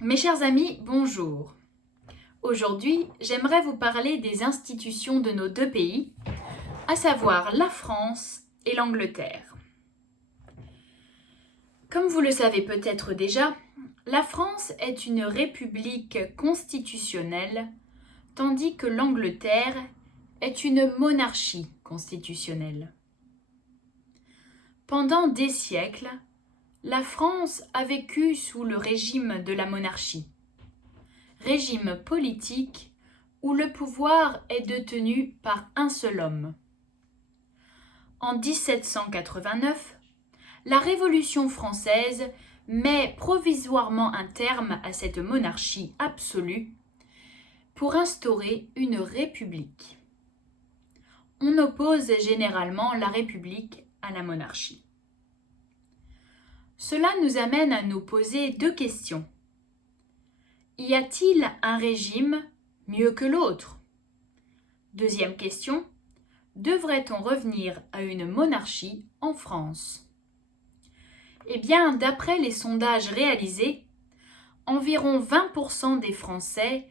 Mes chers amis, bonjour. Aujourd'hui, j'aimerais vous parler des institutions de nos deux pays, à savoir la France et l'Angleterre. Comme vous le savez peut-être déjà, la France est une république constitutionnelle, tandis que l'Angleterre est une monarchie constitutionnelle. Pendant des siècles, la France a vécu sous le régime de la monarchie, régime politique où le pouvoir est détenu par un seul homme. En 1789, la Révolution française met provisoirement un terme à cette monarchie absolue pour instaurer une république. On oppose généralement la république à la monarchie. Cela nous amène à nous poser deux questions. Y a-t-il un régime mieux que l'autre? Deuxième question, devrait-on revenir à une monarchie en France? Eh bien, d'après les sondages réalisés, environ 20% des Français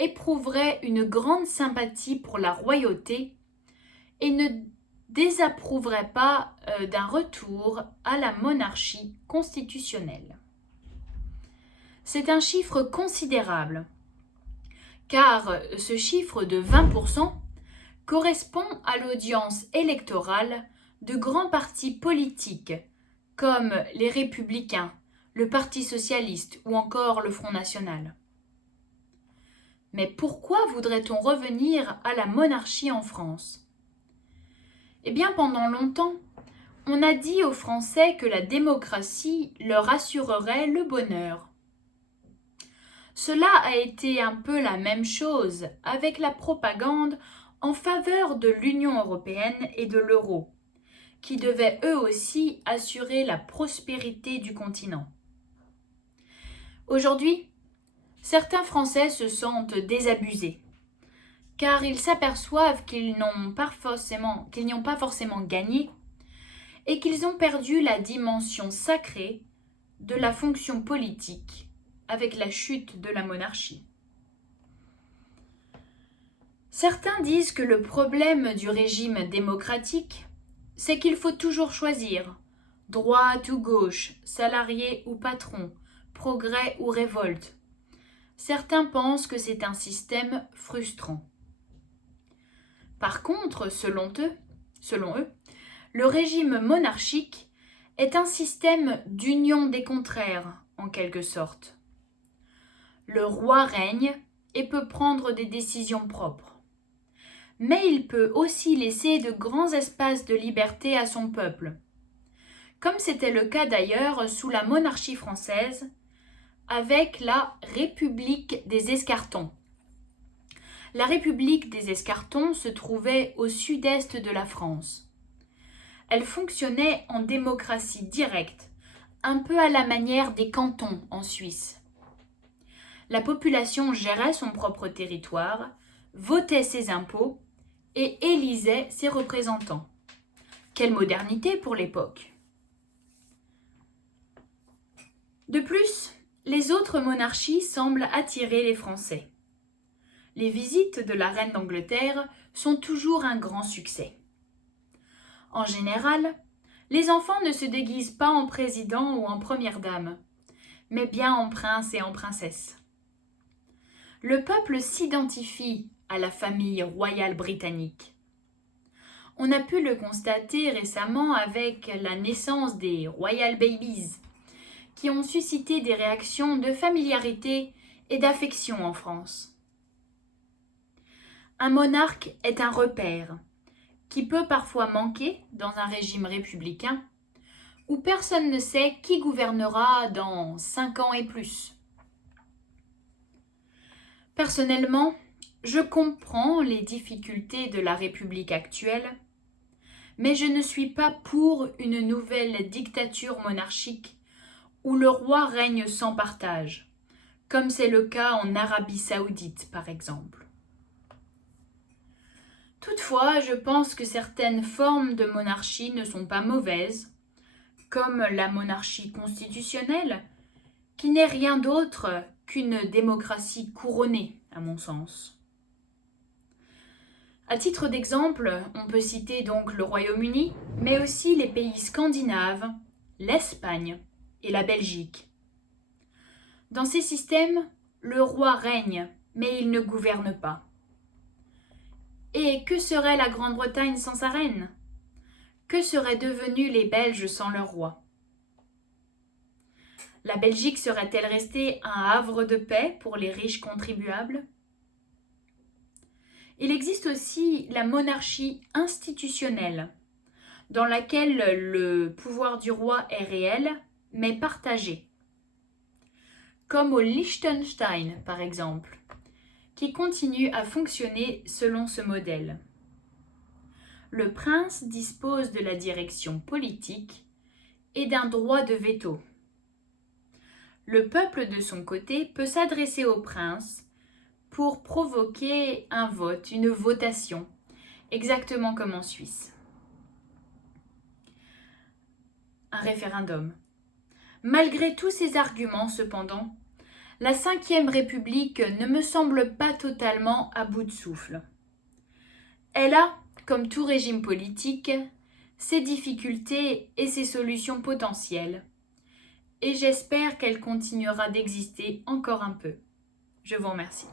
éprouveraient une grande sympathie pour la royauté et ne désapprouveraient pas d'un retour à la monarchie constitutionnelle. C'est un chiffre considérable, car ce chiffre de 20% correspond à l'audience électorale de grands partis politiques comme les Républicains, le Parti socialiste ou encore le Front national. Mais pourquoi voudrait-on revenir à la monarchie en France? Eh bien, pendant longtemps, on a dit aux Français que la démocratie leur assurerait le bonheur. Cela a été un peu la même chose avec la propagande en faveur de l'Union européenne et de l'euro, qui devaient eux aussi assurer la prospérité du continent. Aujourd'hui, certains Français se sentent désabusés, car ils s'aperçoivent qu'ils n'ont pas forcément gagné et qu'ils ont perdu la dimension sacrée de la fonction politique avec la chute de la monarchie. Certains disent que le problème du régime démocratique, c'est qu'il faut toujours choisir, droite ou gauche, salarié ou patron, progrès ou révolte. Certains pensent que c'est un système frustrant. Par contre, selon eux, le régime monarchique est un système d'union des contraires, en quelque sorte. Le roi règne et peut prendre des décisions propres. Mais il peut aussi laisser de grands espaces de liberté à son peuple, comme c'était le cas d'ailleurs sous la monarchie française, avec la République des Escartons. La République des Escartons se trouvait au sud-est de la France. Elle fonctionnait en démocratie directe, un peu à la manière des cantons en Suisse. La population gérait son propre territoire, votait ses impôts et élisait ses représentants. Quelle modernité pour l'époque! De plus, les autres monarchies semblent attirer les Français. Les visites de la reine d'Angleterre sont toujours un grand succès. En général, les enfants ne se déguisent pas en président ou en première dame, mais bien en prince et en princesse. Le peuple s'identifie à la famille royale britannique. On a pu le constater récemment avec la naissance des Royal Babies, qui ont suscité des réactions de familiarité et d'affection en France. Un monarque est un repère, qui peut parfois manquer dans un régime républicain, où personne ne sait qui gouvernera dans 5 ans et plus. Personnellement, je comprends les difficultés de la République actuelle, mais je ne suis pas pour une nouvelle dictature monarchique où le roi règne sans partage, comme c'est le cas en Arabie Saoudite par exemple. Toutefois, je pense que certaines formes de monarchie ne sont pas mauvaises, comme la monarchie constitutionnelle, qui n'est rien d'autre qu'une démocratie couronnée, à mon sens. À titre d'exemple, on peut citer donc le Royaume-Uni, mais aussi les pays scandinaves, l'Espagne et la Belgique. Dans ces systèmes, le roi règne, mais il ne gouverne pas. Et que serait la Grande-Bretagne sans sa reine? Que seraient devenus les Belges sans leur roi? La Belgique serait-elle restée un havre de paix pour les riches contribuables? Il existe aussi la monarchie institutionnelle, dans laquelle le pouvoir du roi est réel, mais partagé. Comme au Liechtenstein, par exemple, qui continue à fonctionner selon ce modèle. Le prince dispose de la direction politique et d'un droit de veto. Le peuple, de son côté, peut s'adresser au prince pour provoquer un vote, une votation, exactement comme en Suisse. Un référendum. Malgré tous ces arguments, cependant, la Ve République ne me semble pas totalement à bout de souffle. Elle a, comme tout régime politique, ses difficultés et ses solutions potentielles, et j'espère qu'elle continuera d'exister encore un peu. Je vous remercie.